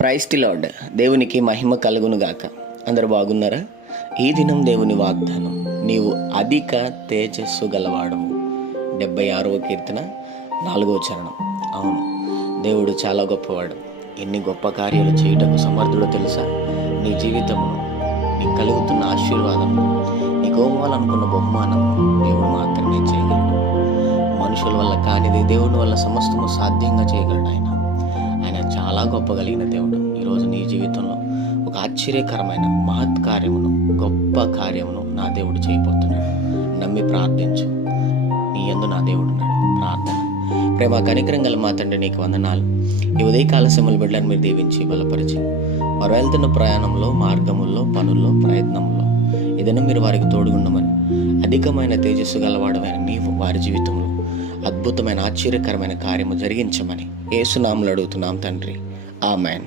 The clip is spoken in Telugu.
Praise the lord. దేవునికి మహిమ కలుగునుగాక. అందరూ బాగున్నారా? ఈ దినం దేవుని వాగ్దానం, నీవు అధిక తేజస్సు గలవాడవు. 76వ కీర్తన 4వ చరణం. అవును, దేవుడు చాలా గొప్పవాడు. ఎన్ని గొప్ప కార్యాలు చేయుటకు సమర్థుడో తెలుసా? నీ జీవితమును, నీకు కలుగుతున్న ఆశీర్వాదం, నీకు ఇవ్వాలనుకున్న బహుమానం దేవుడు మాత్రమే చేయగలడు. మనుషుల వల్ల కానిది దేవుని వల్ల సమస్తము సాధ్యంగా చేయగలడు. ఆయన చాలా గొప్ప కలిగిన దేవుడు. ఈరోజు నీ జీవితంలో ఒక ఆశ్చర్యకరమైన మహత్ కార్యమును, గొప్ప కార్యమును నా దేవుడు చేయబోతున్నాడు. నమ్మి ప్రార్థించు. నీ యందు నా దేవుడు ఉన్నాడు. ప్రార్థన. ప్రేమ కనికరం గల మా తండ్రి, నీకు వందనాలు. ఈ ఉదయకాల సమయంలో బిడ్డలను మీరు దీవించి బలపరిచి, వారు వెళ్తున్న ప్రయాణంలో, మార్గముల్లో, పనుల్లో, ప్రయత్నంలో ఏదైనా మీరు వారికి తోడుగుండమని, అధికమైన తేజస్సు గలవాడమైన నీవు వారి జీవితంలో అద్భుతమైన ఆశ్చర్యకరమైన కార్యము జరిగించమని యేసు నామములో అడుగుతున్నాం తండ్రి. ఆమేన్.